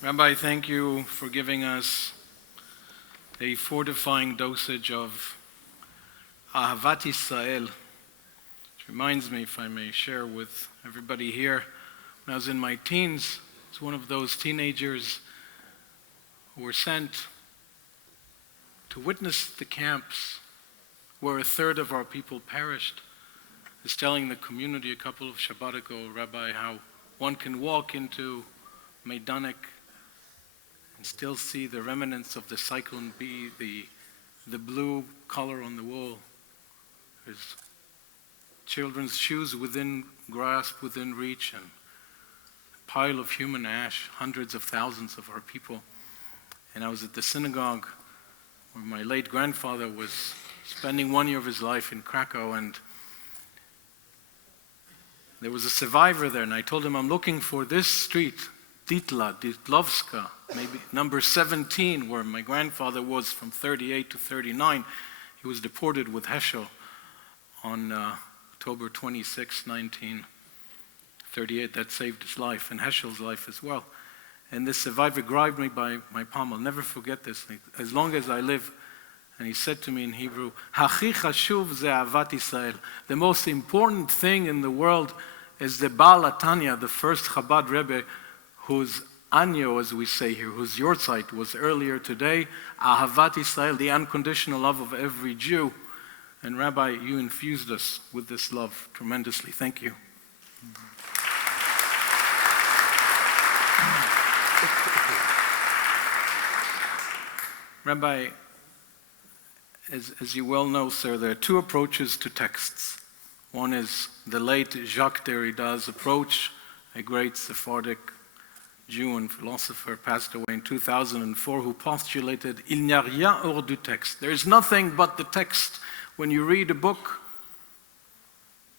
Rabbi, thank you for giving us a fortifying dosage of Ahavat Yisrael. Which reminds me, if I may share with everybody here, when I was in my teens, I was one of those teenagers who were sent to witness the camps where a third of our people perished. I was telling the community a couple of Shabbat ago, Rabbi, how one can walk into Maidanek and still see the remnants of the Cyclone B, the blue color on the wall. There's children's shoes within grasp, within reach, and a pile of human ash, hundreds of thousands of our people. And I was at the synagogue where my late grandfather was spending 1 year of his life in Krakow, and there was a survivor there, and I told him, I'm looking for this street, Ditlovska, maybe number 17, where my grandfather was from 38 to 39. He was deported with Heschel on October 26, 1938. That saved his life, and Heschel's life as well. And this survivor grabbed me by my palm. I'll never forget this, as long as I live. And he said to me in Hebrew, "Hachi chashuv ze ahavat Yisrael." The most important thing in the world is the Baal HaTanya, the first Chabad Rebbe, whose Anyo, as we say here, whose Yortzeit was earlier today, Ahavat Yisrael, the unconditional love of every Jew. And Rabbi, you infused us with this love tremendously. Thank you. Rabbi, as you well know, sir, there are two approaches to texts. One is the late Jacques Derrida's approach, a great Sephardic Jew and philosopher, passed away in 2004, who postulated Il n'y a rien hors du texte. There is nothing but the text. When you read a book,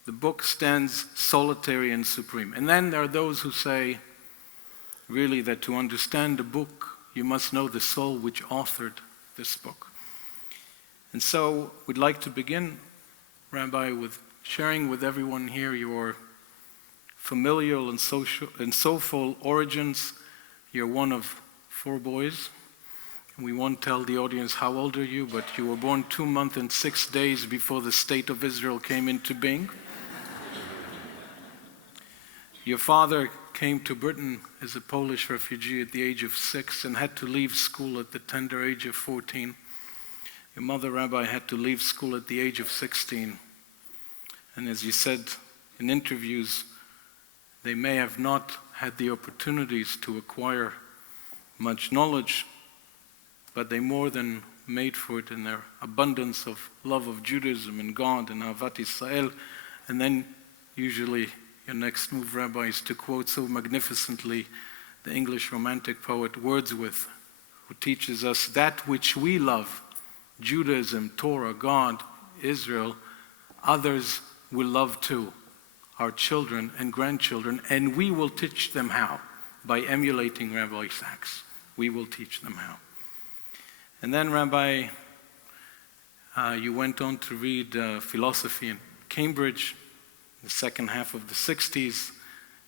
the book stands solitary and supreme. And then there are those who say, really, that to understand a book, you must know the soul which authored this book. And so we'd like to begin, Rabbi, with sharing with everyone here your familial and soulful origins. You're one of 4 boys. And we won't tell the audience how old are you, but you were born 2 months and 6 days before the state of Israel came into being. Your father came to Britain as a Polish refugee at the age of 6 and had to leave school at the tender age of 14. Your mother, Rabbi, had to leave school at the age of 16. And as you said in interviews, they may have not had the opportunities to acquire much knowledge, but they more than made for it in their abundance of love of Judaism and God and Ahavat Yisrael. And then usually your next move, Rabbi, is to quote so magnificently the English romantic poet Wordsworth, who teaches us that which we love, Judaism, Torah, God, Israel, others will love too, our children and grandchildren, and we will teach them how. By emulating Rabbi Sachs, we will teach them how. And then, Rabbi, you went on to read philosophy in Cambridge. In the second half of the 60s,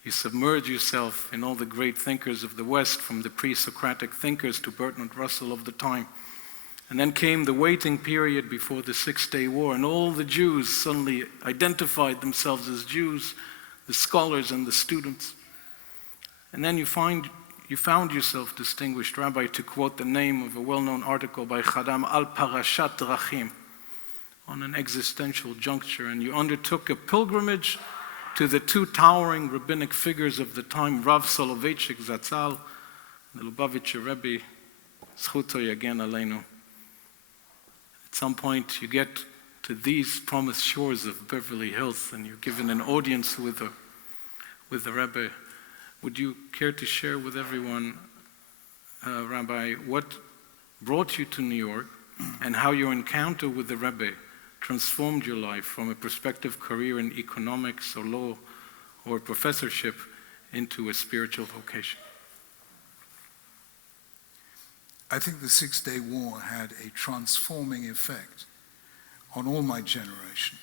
you submerged yourself in all the great thinkers of the West, from the pre-Socratic thinkers to Bertrand Russell of the time. And then came the waiting period before the Six-Day War, and all the Jews suddenly identified themselves as Jews, the scholars and the students. And then you found yourself distinguished, Rabbi, to quote the name of a well-known article by Chadam al Parashat Drachim, on an existential juncture, and you undertook a pilgrimage to the 2 towering rabbinic figures of the time, Rav Soloveitchik Zatzal, the Lubavitcher Rebbe, Zchuto Yagen Aleinu. At some point, you get to these promised shores of Beverly Hills, and you're given an audience with the Rebbe. Would you care to share with everyone, Rabbi, what brought you to New York, and how your encounter with the Rebbe transformed your life from a prospective career in economics or law or professorship into a spiritual vocation? I think the Six-Day War had a transforming effect on all my generation,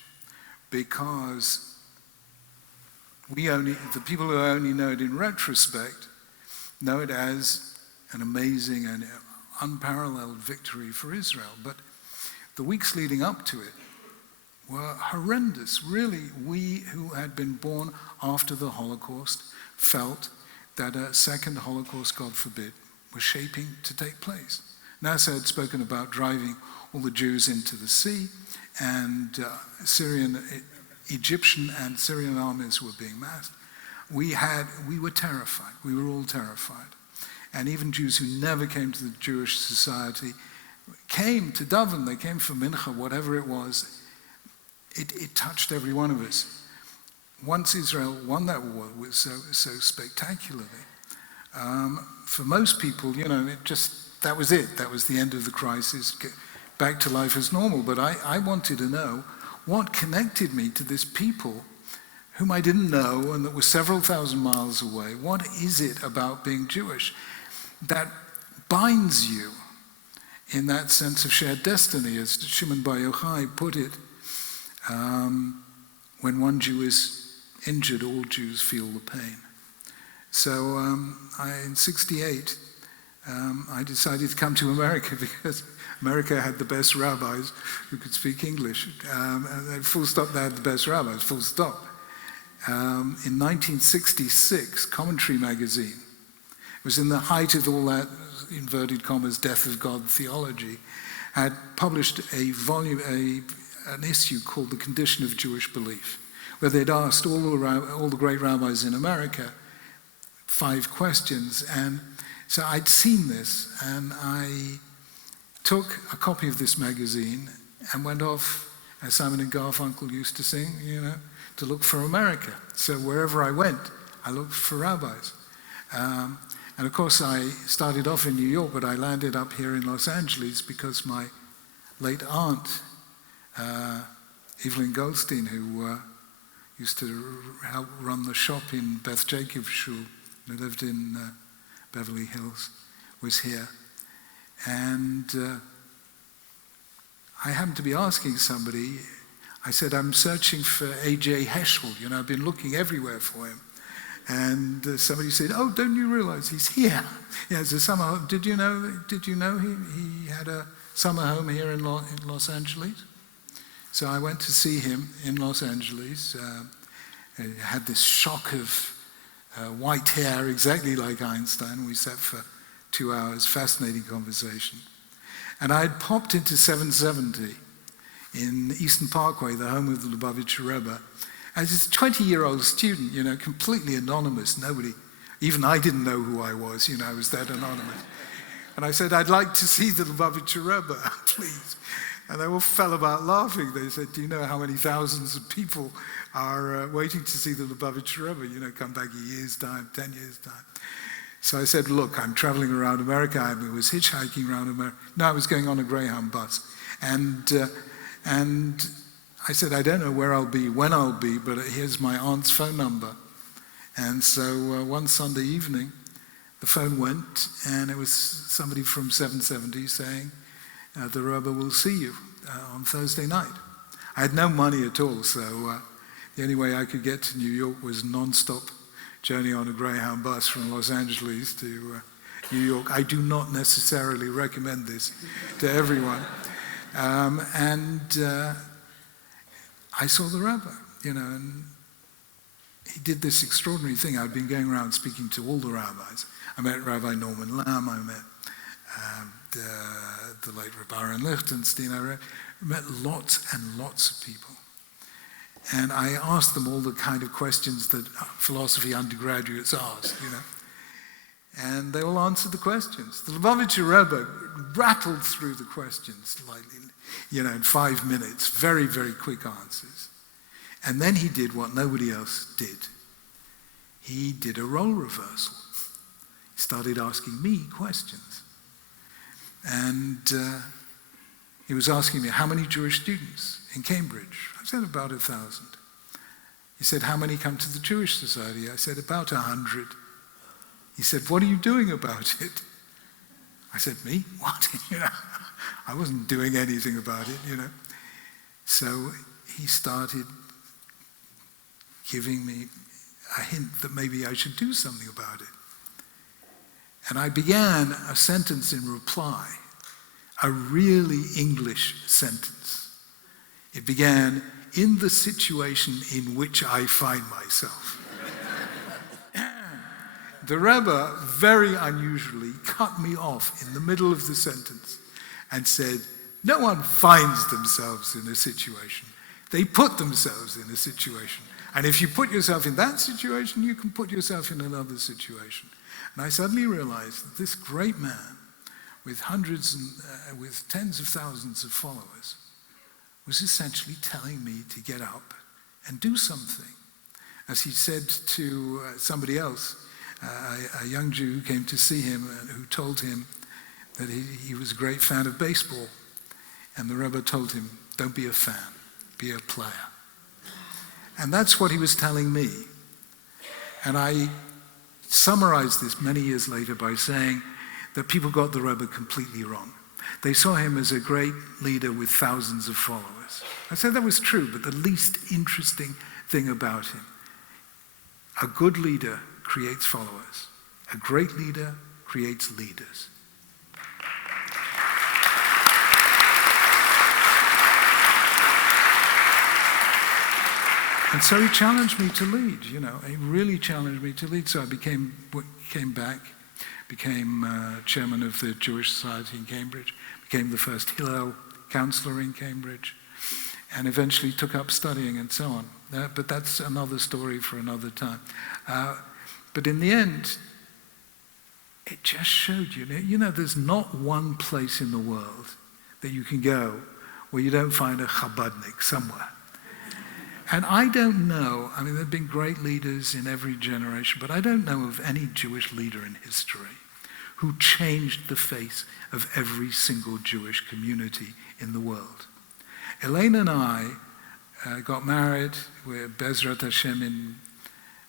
because the people who only know it in retrospect know it as an amazing and unparalleled victory for Israel. But the weeks leading up to it were horrendous. Really, we who had been born after the Holocaust felt that a second Holocaust, God forbid, was shaping to take place. Nasser had spoken about driving all the Jews into the sea, and Egyptian and Syrian armies were being massed. We were terrified. We were all terrified. And even Jews who never came to the Jewish society came to Dublin. They came for Mincha, whatever it was. It touched every one of us. Once Israel won that war, it was so spectacularly. For most people, that was it. That was the end of the crisis. Get back to life as normal. But I wanted to know what connected me to this people whom I didn't know and that were several thousand miles away. What is it about being Jewish that binds you in that sense of shared destiny? As Shimon Bar Yochai put it, when one Jew is injured, all Jews feel the pain. So in 1968, I decided to come to America because America had the best rabbis who could speak English. Full stop, they had the best rabbis, full stop. In 1966, Commentary magazine, it was in the height of all that, inverted commas, death of God theology, had published an issue called The Condition of Jewish Belief, where they'd asked all the great rabbis in America 5 questions. And so I'd seen this, and I took a copy of this magazine and went off, as Simon and Garfunkel used to sing, to look for America. So wherever I went, I looked for rabbis. And of course, I started off in New York, but I landed up here in Los Angeles because my late aunt, Evelyn Goldstein, who used to help run the shop in Beth Jacobs Shul, who lived in Beverly Hills, was here. And I happened to be asking somebody, I said, I'm searching for A.J. Heschel. I've been looking everywhere for him. And somebody said, oh, don't you realize he's here? It's a summer home. Did you know he had a summer home here in Los Angeles? So I went to see him in Los Angeles. He had this shock of white hair, exactly like Einstein. We sat for 2 hours, fascinating conversation. And I had popped into 770 in Eastern Parkway, the home of the Lubavitcher Rebbe, as a 20-year-old student, completely anonymous. Nobody, even I didn't know who I was, I was that anonymous. And I said, I'd like to see the Lubavitcher Rebbe, please. And they all fell about laughing. They said, do you know how many thousands of people are waiting to see the Lubavitcher Rebbe, come back a year's time, 10 years' time. So I said, look, I'm traveling around America. I was hitchhiking around America. No, I was going on a Greyhound bus. And I said, I don't know where I'll be, when I'll be, but here's my aunt's phone number. And so one Sunday evening, the phone went, and it was somebody from 770 saying, the Rebbe will see you on Thursday night. I had no money at all, so the only way I could get to New York was non-stop journey on a Greyhound bus from Los Angeles to New York. I do not necessarily recommend this to everyone. I saw the Rebbe, and he did this extraordinary thing. I'd been going around speaking to all the rabbis. I met Rabbi Norman Lamb, I met the late Rabbi Aaron Lichtenstein. I met lots and lots of people. And I asked them all the kind of questions that philosophy undergraduates ask, And they all answered the questions. The Lubavitcher Rebbe rattled through the questions, in 5 minutes, very, very quick answers. And then he did what nobody else did. He did a role reversal. He started asking me questions. And he was asking me, how many Jewish students in Cambridge? I said, about 1,000. He said, how many come to the Jewish Society? I said, about 100. He said, what are you doing about it? I said, me? What? I wasn't doing anything about it, So he started giving me a hint that maybe I should do something about it. And I began a sentence in reply, a really English sentence. It began, "In the situation in which I find myself." The Rebbe, very unusually, cut me off in the middle of the sentence and said, "No one finds themselves in a situation. They put themselves in a situation. And if you put yourself in that situation, you can put yourself in another situation." And I suddenly realized that this great man, with with tens of thousands of followers, was essentially telling me to get up and do something. As he said to somebody else, a young Jew who came to see him, who told him that he was a great fan of baseball. And the Rebbe told him, "Don't be a fan, be a player." And that's what he was telling me. And I summarized this many years later by saying that people got the Rebbe completely wrong. They saw him as a great leader with thousands of followers. I said that was true, but the least interesting thing about him, a good leader creates followers. A great leader creates leaders. And so he challenged me to lead, He really challenged me to lead. So I came back, became chairman of the Jewish Society in Cambridge, became the first Hillel counselor in Cambridge, and eventually took up studying and so on. But that's another story for another time. But in the end, it just showed there's not one place in the world that you can go where you don't find a Chabadnik somewhere. And I don't know, there have been great leaders in every generation, but I don't know of any Jewish leader in history who changed the face of every single Jewish community in the world. Elaine and I got married. We're Bezrat Hashem in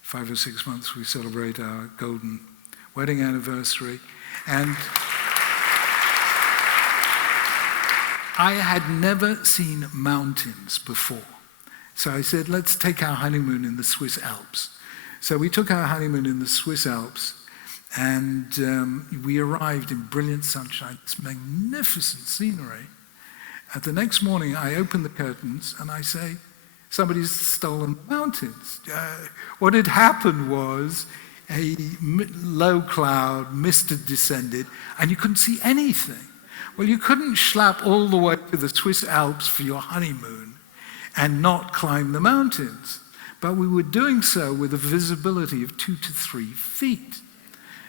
5 or 6 months. We celebrate our golden wedding anniversary. And I had never seen mountains before. So I said, let's take our honeymoon in the Swiss Alps. So we took our honeymoon in the Swiss Alps, and we arrived in brilliant sunshine, this magnificent scenery. And the next morning, I open the curtains, and I say, somebody's stolen the mountains. What had happened was a low cloud, mist had descended, and you couldn't see anything. Well, you couldn't schlep all the way to the Swiss Alps for your honeymoon and not climb the mountains. But we were doing so with a visibility of 2 to 3 feet.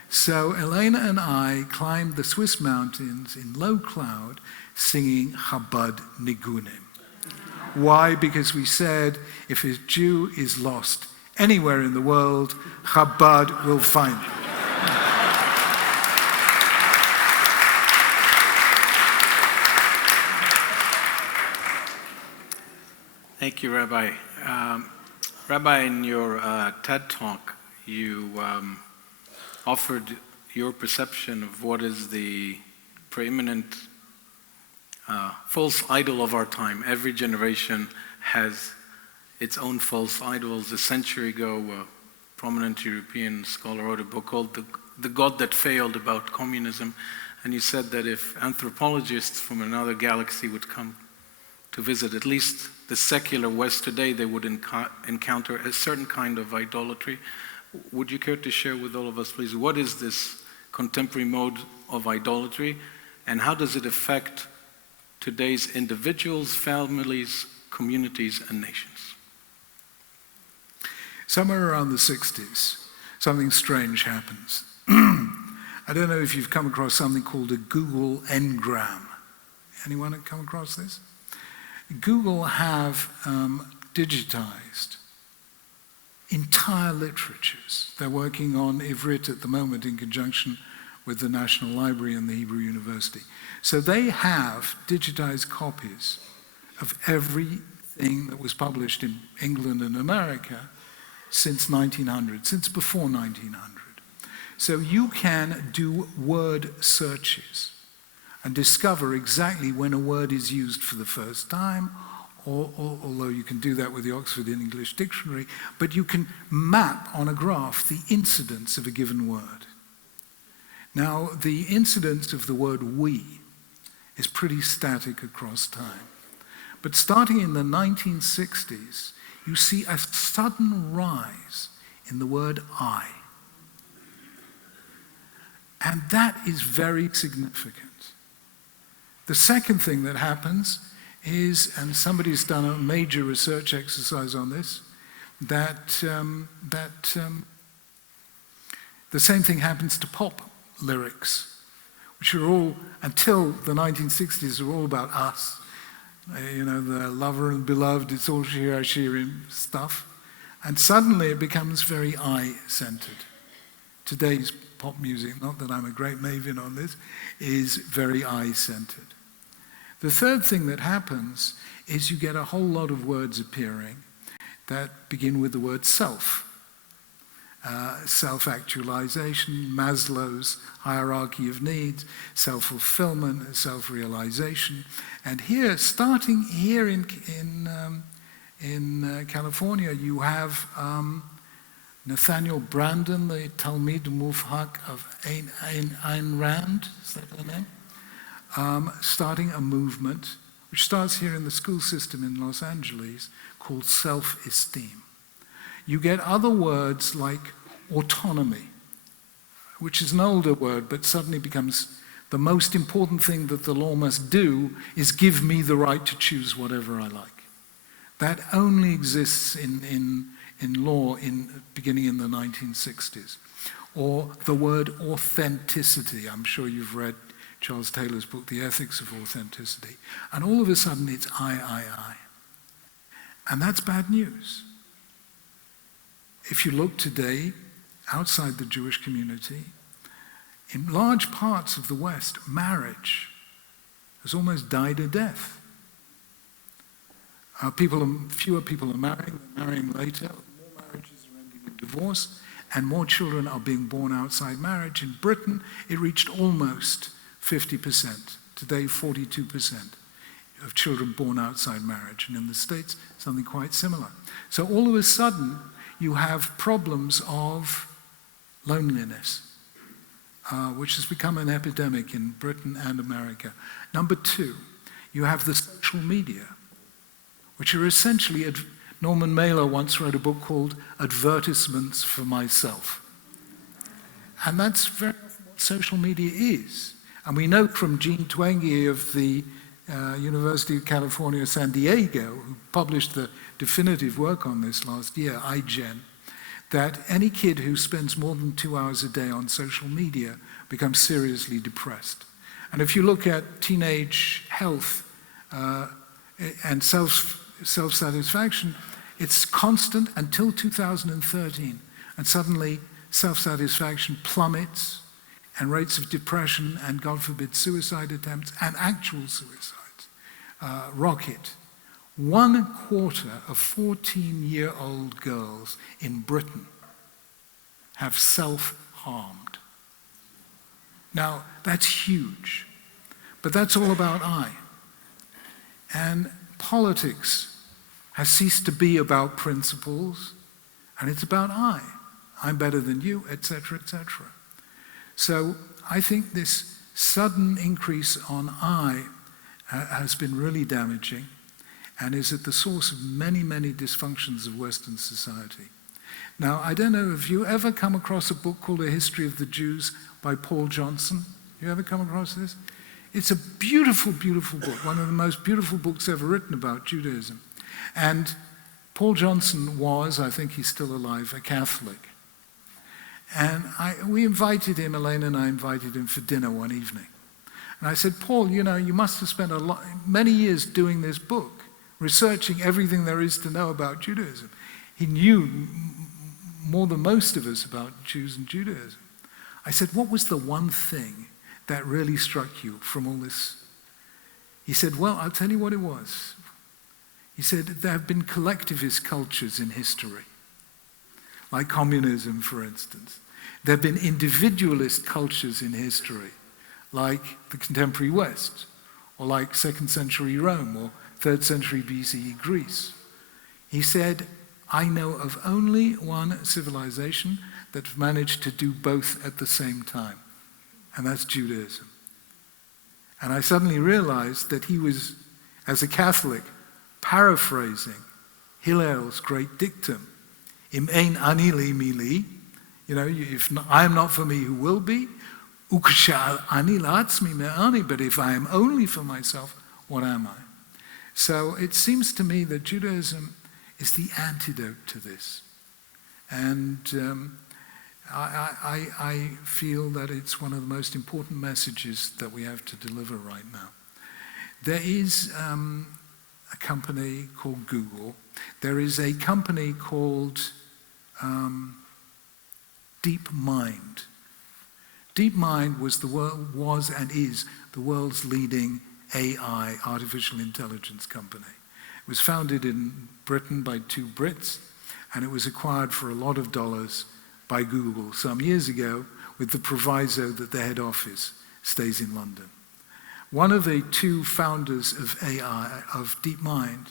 So Elena and I climbed the Swiss mountains in low cloud, singing Chabad Nigunim. Why? Because we said, if a Jew is lost anywhere in the world, Chabad will find him. Thank you, Rabbi. Rabbi, in your TED Talk, you offered your perception of what is the preeminent false idol of our time. Every generation has its own false idols. A century ago, a prominent European scholar wrote a book called The God That Failed about communism, and you said that if anthropologists from another galaxy would come to visit at least the secular West today, they would encounter a certain kind of idolatry. Would you care to share with all of us, please, what is this contemporary mode of idolatry, and how does it affect today's individuals, families, communities, and nations? Somewhere around the 60s, something strange happens. I don't know if you've come across something called a Google Ngram. Anyone have come across this? Google have digitized entire literatures. They're working on Ivrit at the moment in conjunction with the National Library and the Hebrew University. So they have digitized copies of everything that was published in England and America since 1900, since before 1900. So you can do word searches and discover exactly when a word is used for the first time, although you can do that with the Oxford English Dictionary, but you can map on a graph the incidence of a given word. Now, the incidence of the word we is pretty static across time. But starting in the 1960s, you see a sudden rise in the word I. And that is very significant. The second thing that happens is, and somebody's done a major research exercise on this, that the same thing happens to pop lyrics, which are all, until the 1960s, are all about us. You know, the lover and beloved, it's all Shira Shirim stuff. And suddenly it becomes very I-centered. Today's pop music, not that I'm a great maven on this, is very I-centered. The third thing that happens is you get a whole lot of words appearing that begin with the word self. Self-actualization, Maslow's hierarchy of needs, self-fulfillment, self-realization. And here, starting here in California, you have Nathaniel Brandon, the Talmid Mufhak of Ayn Rand, is that her name? Starting a movement, which starts here in the school system in Los Angeles, called self-esteem. You get other words like autonomy, which is an older word, but suddenly becomes the most important thing that the law must do is give me the right to choose whatever I like. That only exists in law beginning in the 1960s. Or the word authenticity. I'm sure you've read Charles Taylor's book, The Ethics of Authenticity. And all of a sudden it's I. And that's bad news. If you look today, outside the Jewish community, in large parts of the West, marriage has almost died a death. Fewer people are marrying later, more marriages are ending in divorce, and more children are being born outside marriage. In Britain, it reached almost 50%. Today, 42% of children born outside marriage. And in the States, something quite similar. So all of a sudden, you have problems of loneliness, which has become an epidemic in Britain and America. Number two, you have the social media, which are essentially, Norman Mailer once wrote a book called Advertisements for Myself. And that's very often what social media is. And we know from Jean Twenge of the University of California, San Diego, who published the definitive work on this last year, iGen, that any kid who spends more than 2 hours a day on social media becomes seriously depressed. And if you look at teenage health and self-satisfaction, it's constant until 2013. And suddenly self-satisfaction plummets, and rates of depression and, God forbid, suicide attempts and actual suicides rocket. 1/4 of 14-year-old girls in Britain have self-harmed. Now, that's huge, but that's all about I. And politics has ceased to be about principles, and it's about I. I'm better than you, etc., etc. So I think this sudden increase on I has been really damaging and is at the source of many, many dysfunctions of Western society. Now, I don't know, have you ever come across a book called A History of the Jews by Paul Johnson? You ever come across this? It's a beautiful, beautiful book, one of the most beautiful books ever written about Judaism. And Paul Johnson was, I think he's still alive, a Catholic. And we invited him, Elaine and I invited him for dinner one evening. And I said, Paul, you know, you must have spent many years doing this book, researching everything there is to know about Judaism. He knew more than most of us about Jews and Judaism. I said, what was the one thing that really struck you from all this? He said, well, I'll tell you what it was. He said, there have been collectivist cultures in history, like communism, for instance. There have been individualist cultures in history, like the contemporary West, or like 2nd century Rome, or 3rd century BCE Greece. He said, I know of only one civilization that managed to do both at the same time. and that's Judaism. And I suddenly realized that he was, as a Catholic, paraphrasing Hillel's great dictum, Im ein ani li mi li, if I am not for me, who will be? Ukshal ani la'atzmi me'ani, but if I am only for myself, what am I? So it seems to me that Judaism is the antidote to this. And I feel that it's one of the most important messages that we have to deliver right now. There is a company called Google. There is a company called DeepMind. DeepMind was and is the world's leading AI, artificial intelligence company. It was founded in Britain by two Brits, and it was acquired for a lot of dollars by Google some years ago, with the proviso that the head office stays in London. One of the two founders of AI, of DeepMind,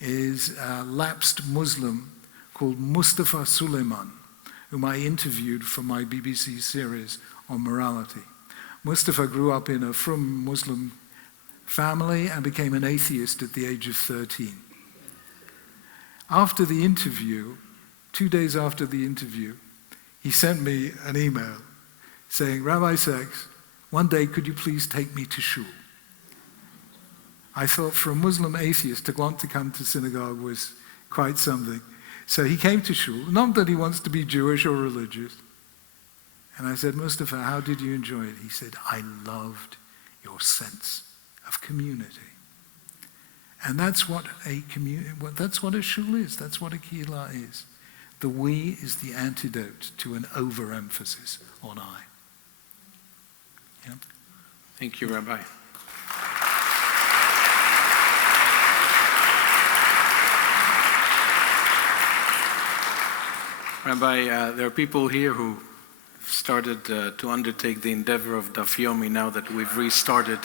is a lapsed Muslim called Mustafa Suleiman, whom I interviewed for my BBC series on morality. Mustafa grew up in a frum Muslim family and became an atheist at the age of 13. After the interview, 2 days after the interview, he sent me an email saying, Rabbi Sachs, one day could you please take me to shul? I thought for a Muslim atheist to want to come to synagogue was quite something. So he came to shul, not that he wants to be Jewish or religious. And I said, Mustafa, how did you enjoy it? He said, I loved your sense of community. And that's what that's what a shul is. That's what a kehillah is. The we is the antidote to an overemphasis on I. Yeah? Thank you, Rabbi. Rabbi, there are people here who started to undertake the endeavor of Daf Yomi now that we've restarted.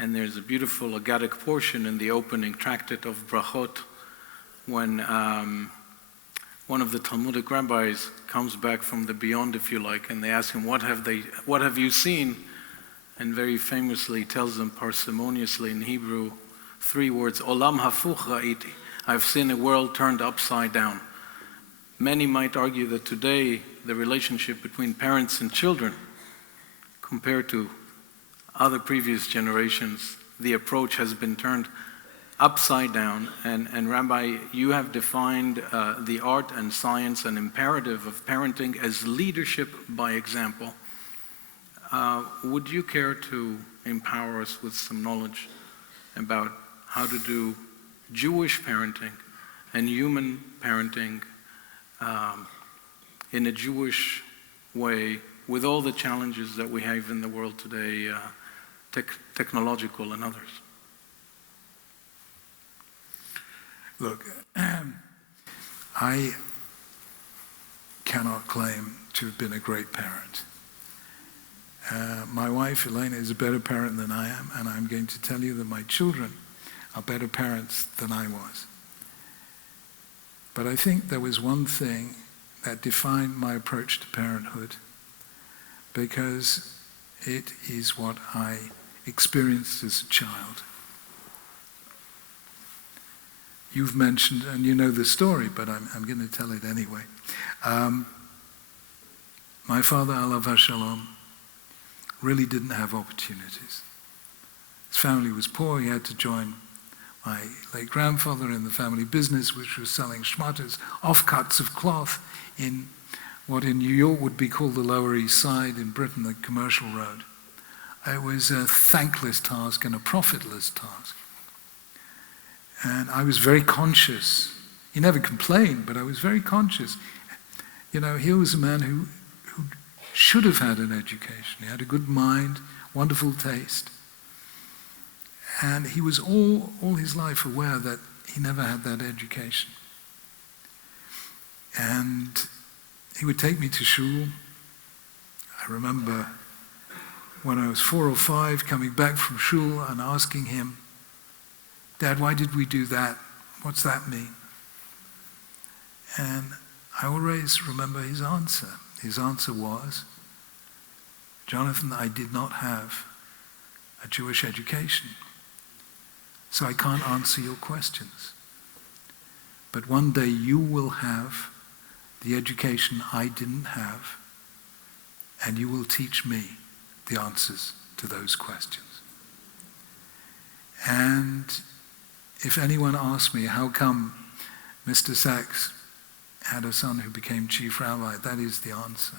And there's a beautiful Aggadic portion in the opening tractate of Brachot when one of the Talmudic rabbis comes back from the beyond, if you like, and they ask him, what have you seen? And very famously tells them parsimoniously in Hebrew 3 words, Olam hafuch ra'iti. I've seen a world turned upside down. Many might argue that today the relationship between parents and children, compared to other previous generations, the approach has been turned upside down. And Rabbi, you have defined the art and science and imperative of parenting as leadership by example. Would you care to empower us with some knowledge about how to do Jewish parenting and human parenting in a Jewish way with all the challenges that we have in the world today, technological and others? Look, I cannot claim to have been a great parent. My wife, Elena, is a better parent than I am, and I'm going to tell you that my children are better parents than I was. But I think there was one thing that defined my approach to parenthood, because it is what I experienced as a child. You've mentioned, and you know the story, but I'm going to tell it anyway. My father, alav hashalom, really didn't have opportunities. His family was poor. He had to join my late grandfather in the family business, which was selling schmatters, offcuts of cloth in what in New York would be called the Lower East Side, in Britain, the Commercial Road. It was a thankless task and a profitless task. And I was very conscious. He never complained, but I was very conscious. You know, he was a man who should have had an education. He had a good mind, wonderful taste. And he was all his life aware that he never had that education. And he would take me to shul. I remember when I was 4 or 5 coming back from shul and asking him, Dad, why did we do that? What's that mean? And I always remember his answer. His answer was, Jonathan, I did not have a Jewish education, so I can't answer your questions. But one day you will have the education I didn't have, and you will teach me the answers to those questions. And if anyone asks me, how come Mr. Sachs had a son who became chief rabbi, that is the answer.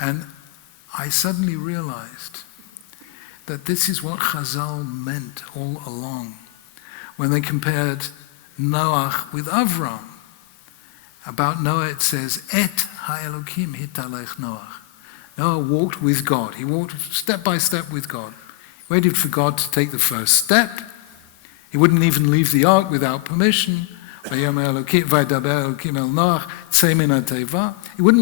And I suddenly realized that this is what Chazal meant all along when they compared Noah with Avram. About Noah it says, Et ha'elokim hitalech Noah. Noah walked with God. He walked step by step with God. He waited for God to take the first step. He wouldn't even leave the ark without permission. He wouldn't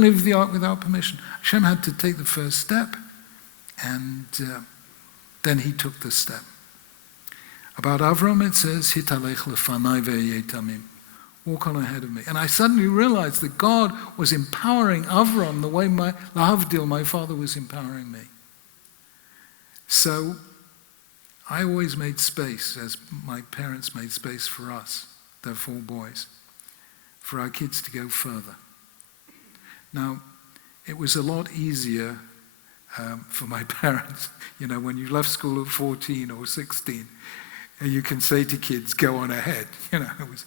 leave the ark without permission. Hashem had to take the first step, and then he took the step. About Avram it says, Hitalech lefanai ve'yetamim. Walk on ahead of me. And I suddenly realized that God was empowering Avram the way my father was empowering me. So I always made space, as my parents made space for us, their 4 boys, for our kids to go further. Now, it was a lot easier for my parents. You know, when you left school at 14 or 16, you can say to kids, go on ahead. You know, it was,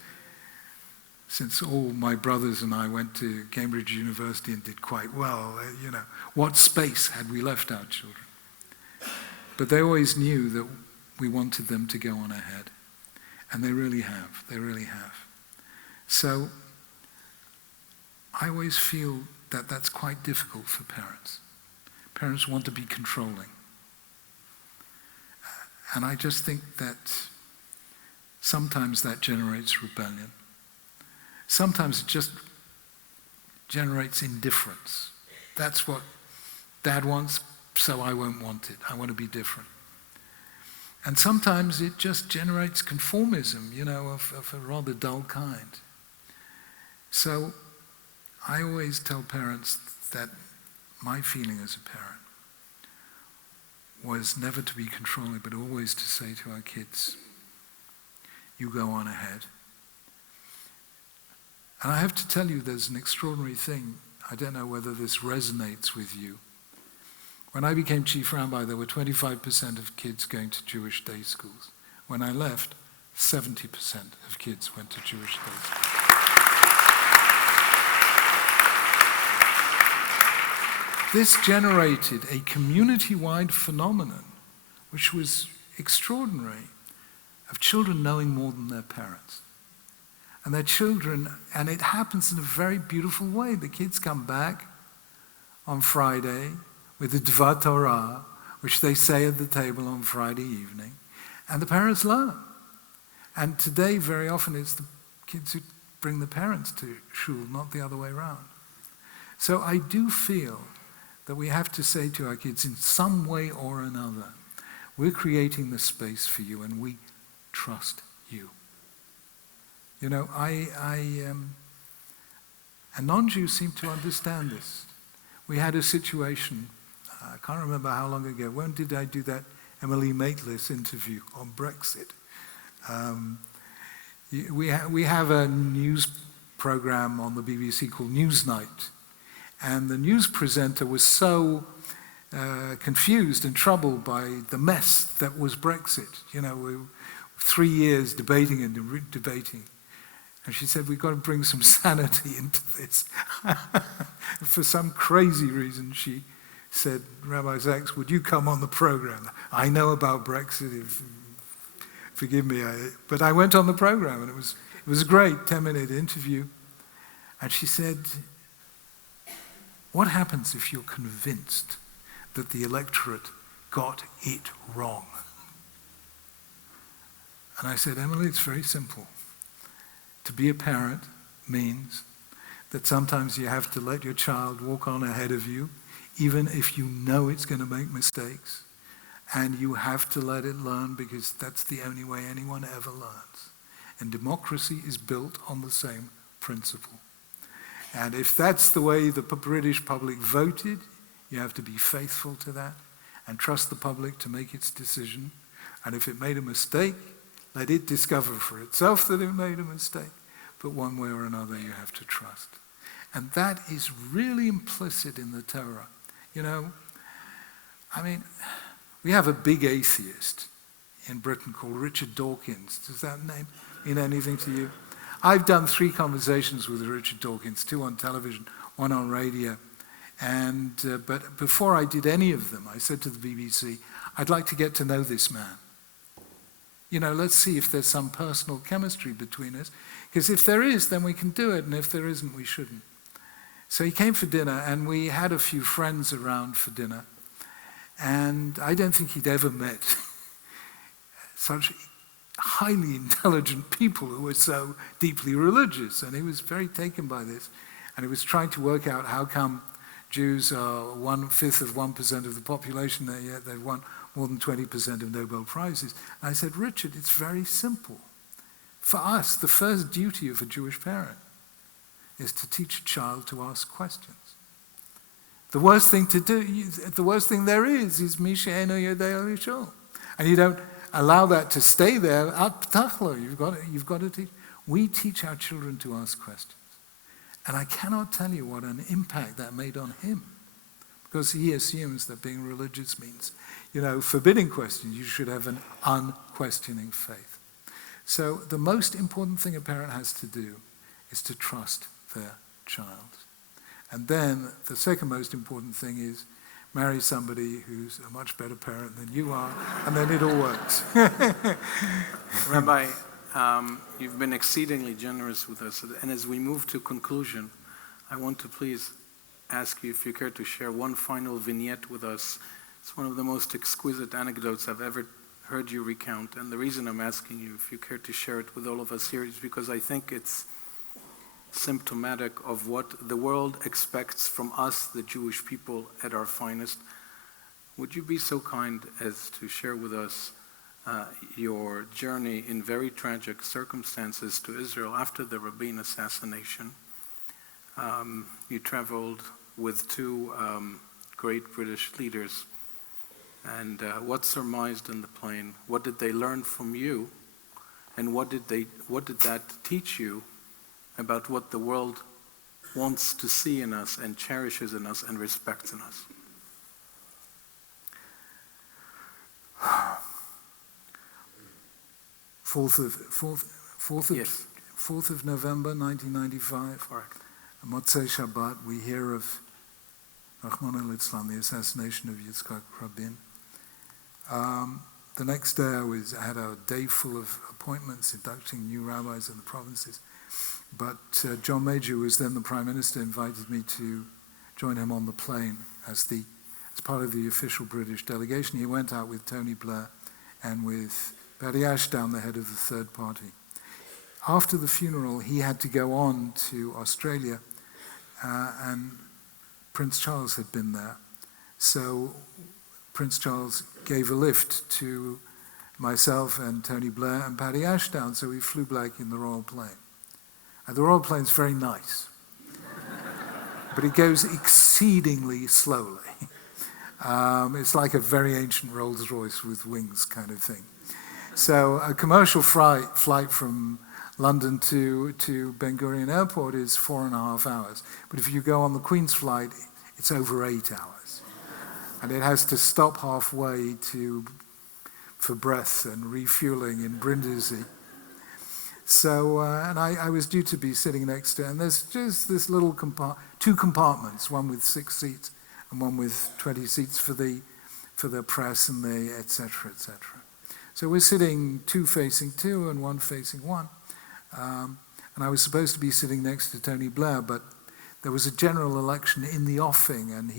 since all my brothers and I went to Cambridge University and did quite well, you know, what space had we left our children? But they always knew that we wanted them to go on ahead. And they really have. They really have. So I always feel that that's quite difficult for parents. Parents want to be controlling. And I just think that sometimes that generates rebellion. Sometimes it just generates indifference. That's what Dad wants, so I won't want it. I want to be different. And sometimes it just generates conformism, you know, of a rather dull kind. So I always tell parents that my feeling as a parent was never to be controlling, but always to say to our kids, you go on ahead. And I have to tell you, there's an extraordinary thing. I don't know whether this resonates with you. When I became chief rabbi, there were 25% of kids going to Jewish day schools. When I left, 70% of kids went to Jewish day schools. This generated a community-wide phenomenon, which was extraordinary, of children knowing more than their parents. And their children, and it happens in a very beautiful way. The kids come back on Friday with the Dvar Torah, which they say at the table on Friday evening, and the parents learn. And today, very often, it's the kids who bring the parents to shul, not the other way around. So I do feel that we have to say to our kids, in some way or another, we're creating the space for you, and we trust you. You know, and non-Jews seem to understand this. We had a situation, I can't remember how long ago. When did I do that Emily Maitlis interview on Brexit? We have a news program on the BBC called Newsnight. And the news presenter was so confused and troubled by the mess that was Brexit. You know, we were 3 years debating and debating. And she said, we've got to bring some sanity into this. For some crazy reason, she said, Rabbi Sachs, would you come on the program? I know about Brexit, forgive me. But I went on the program, and it was a great 10-minute interview. And she said, what happens if you're convinced that the electorate got it wrong? And I said, Emily, it's very simple. To be a parent means that sometimes you have to let your child walk on ahead of you, even if you know it's going to make mistakes. And you have to let it learn, because that's the only way anyone ever learns. And democracy is built on the same principle. And if that's the way the British public voted, You have to be faithful to that and trust the public to make its decision. And if it made a mistake, let it discover for itself that it made a mistake. But one way or another, you have to trust. And that is really implicit in the Torah. We have a big atheist in Britain called Richard Dawkins. Does that name mean anything to you? I've done 3 conversations with Richard Dawkins, 2 on television, 1 on radio. But before I did any of them, I said to the BBC, I'd like to get to know this man. Let's see if there's some personal chemistry between us. Because if there is, then we can do it. And if there isn't, we shouldn't. So he came for dinner, and we had a few friends around for dinner. And I don't think he'd ever met such highly intelligent people who were so deeply religious. And he was very taken by this. And he was trying to work out how come Jews are 1/5 of 1% of the population, yet they've won more than 20% of Nobel Prizes. And I said, Richard, it's very simple. For us, the first duty of a Jewish parent is to teach a child to ask questions. The worst thing there is Mi she'eino yodea lishol. And you don't allow that to stay there. At p'tachlo, you've got to teach. We teach our children to ask questions. And I cannot tell you what an impact that made on him. Because he assumes that being religious means, forbidding questions. You should have an unquestioning faith. So the most important thing a parent has to do is to trust their child. And then the second most important thing is marry somebody who's a much better parent than you are, and then it all works. Rabbi, you've been exceedingly generous with us. And as we move to conclusion, I want to please ask you if you care to share one final vignette with us. It's one of the most exquisite anecdotes I've ever heard you recount. And the reason I'm asking you if you care to share it with all of us here is because I think it's symptomatic of what the world expects from us, the Jewish people, at our finest. Would you be so kind as to share with us your journey in very tragic circumstances to Israel after the Rabin assassination? You traveled with 2 great British leaders. And what surmised in the plane? What did they learn from you? And what did that teach you about what the world wants to see in us and cherishes in us and respects in us? Fourth Yes. 4th of November, 1995. Correct. Motzei Shabbat, we hear of Rachmana litzlan, the assassination of Yitzhak Rabin. The next day I had a day full of appointments, inducting new rabbis in the provinces. But John Major, who was then the Prime Minister, invited me to join him on the plane as part of the official British delegation. He went out with Tony Blair and with Barry Ashdown, the head of the Third Party. After the funeral, he had to go on to Australia, and Prince Charles had been there. So Prince Charles gave a lift to myself and Tony Blair and Paddy Ashdown, so we flew back in the Royal Plane. And the Royal Plane's very nice, but it goes exceedingly slowly. It's like a very ancient Rolls-Royce with wings kind of thing. So a commercial flight from London to Ben Gurion Airport is 4.5 hours. But if you go on the Queen's flight, it's over 8 hours. And it has to stop halfway for breath and refueling in Brindisi. So, and I was due to be sitting next to, and there's just this little 2 compartments, one with 6 seats and one with 20 seats for the press and the et cetera, et cetera. So we're sitting 2 facing 2 and 1 facing 1. And I was supposed to be sitting next to Tony Blair, but there was a general election in the offing, and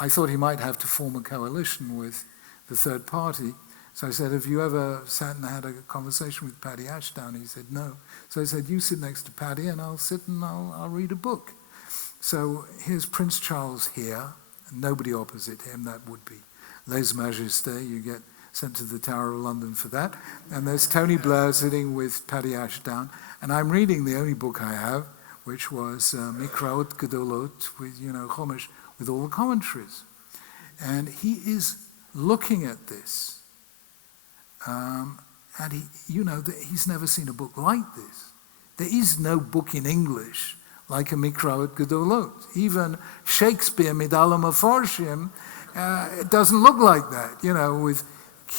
I thought he might have to form a coalition with the Third Party. So I said, have you ever sat and had a conversation with Paddy Ashdown? He said, no. So I said, you sit next to Paddy and I'll sit and I'll read a book. So here's Prince Charles here, and nobody opposite him. That would be Lèse Majesté. You get sent to the Tower of London for that. And there's Tony Blair sitting with Paddy Ashdown. And I'm reading the only book I have, which was Mikraot Gedolot, with, Chumash, with all the commentaries. And he is looking at this. And he's never seen a book like this. There is no book in English like a Mikraot Gedolot. Even Shakespeare, Midalam Aforshim, it doesn't look like that, with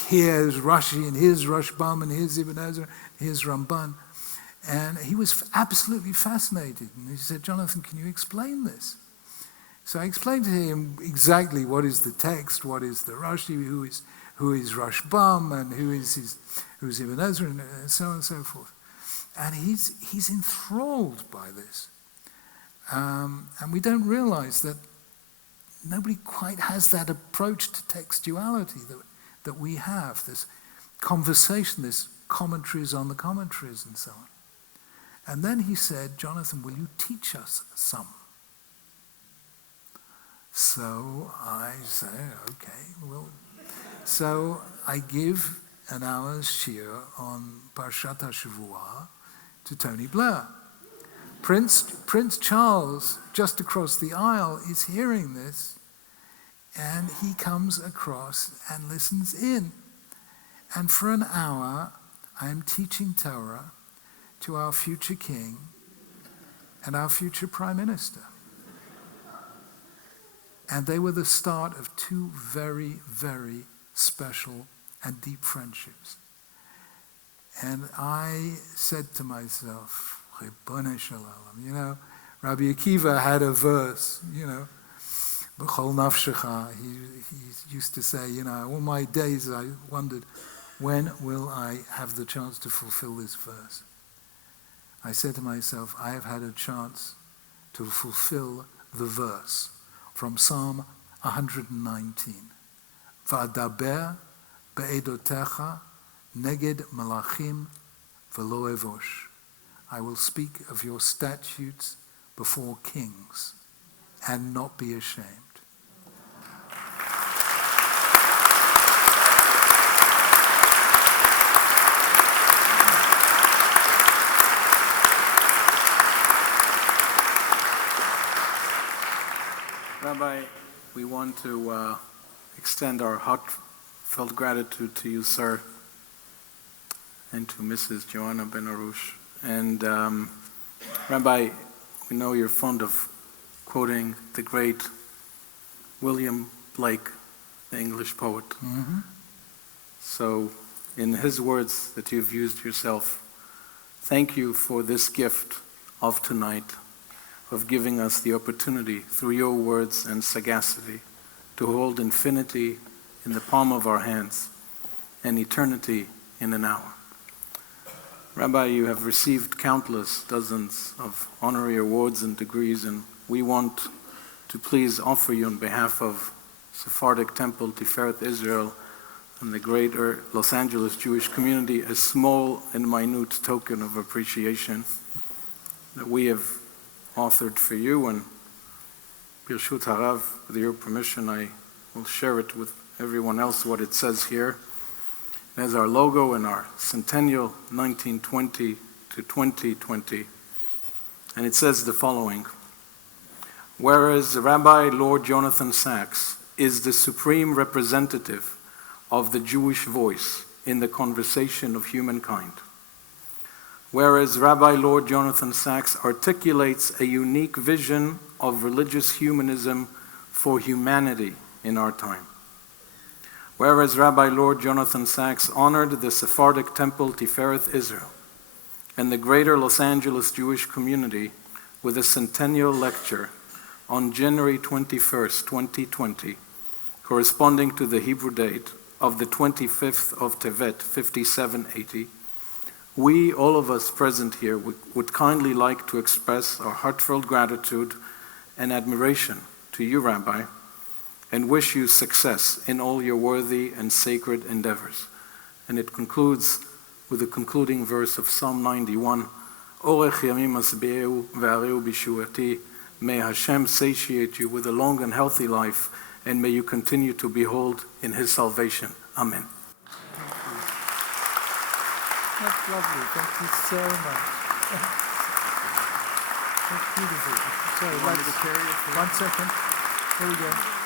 here's Rashi and here's Rashbam and here's Ibn Ezra, here's Ramban. And he was absolutely fascinated. And he said, Jonathan, can you explain this? So I explained to him exactly what is the text, what is the Rashi, who is Rashbam, and who's Ibn Ezra, and so on and so forth. And he's enthralled by this. And we don't realize that nobody quite has that approach to textuality that we have, this conversation, this commentaries on the commentaries and so on. And then he said, Jonathan, will you teach us some? So I say, okay, well. So I give an hour's shiur on Parshat HaShavua to Tony Blair. Prince Charles, just across the aisle, is hearing this, and he comes across and listens in. And for an hour, I am teaching Torah to our future king and our future prime minister. And they were the start of two very, very special and deep friendships. And I said to myself, Ribbonei Shalom, Rabbi Akiva had a verse, B'chol nafshecha. He used to say, all my days I wondered, when will I have the chance to fulfill this verse? I said to myself, I have had a chance to fulfill the verse from Psalm 119. Va'adaber be'edotecha neged malachim v'lo evosh. I will speak of your statutes before kings and not be ashamed. Rabbi, we want to extend our heartfelt gratitude to you, sir, and to Mrs. Joanna Ben Arush. And Rabbi, we know you're fond of quoting the great William Blake, the English poet. Mm-hmm. So, in his words that you've used yourself, thank you for this gift of tonight, of giving us the opportunity through your words and sagacity to hold infinity in the palm of our hands and eternity in an hour. Rabbi, you have received countless dozens of honorary awards and degrees, and we want to please offer you on behalf of Sephardic Temple, Tiferet Israel, and the greater Los Angeles Jewish community a small and minute token of appreciation that we have authored for you, and Birshut Harav, with your permission, I will share it with everyone else what it says here. It has our logo and our centennial 1920 to 2020, and it says the following: whereas Rabbi Lord Jonathan Sacks is the supreme representative of the Jewish voice in the conversation of humankind, whereas Rabbi Lord Jonathan Sacks articulates a unique vision of religious humanism for humanity in our time, whereas Rabbi Lord Jonathan Sacks honored the Sephardic Temple Tiferet Israel and the greater Los Angeles Jewish community with a centennial lecture on January 21st, 2020, corresponding to the Hebrew date of the 25th of Tevet, 5780, we, all of us present here, would kindly like to express our heartfelt gratitude and admiration to you, Rabbi, and wish you success in all your worthy and sacred endeavors. And it concludes with the concluding verse of Psalm 91, Orech yamim asbe'eu ve'areu bishuati. May Hashem satiate you with a long and healthy life, and may you continue to behold in His salvation. Amen. That's lovely. Thank you so much. That's beautiful. Sorry, one second. Here we go.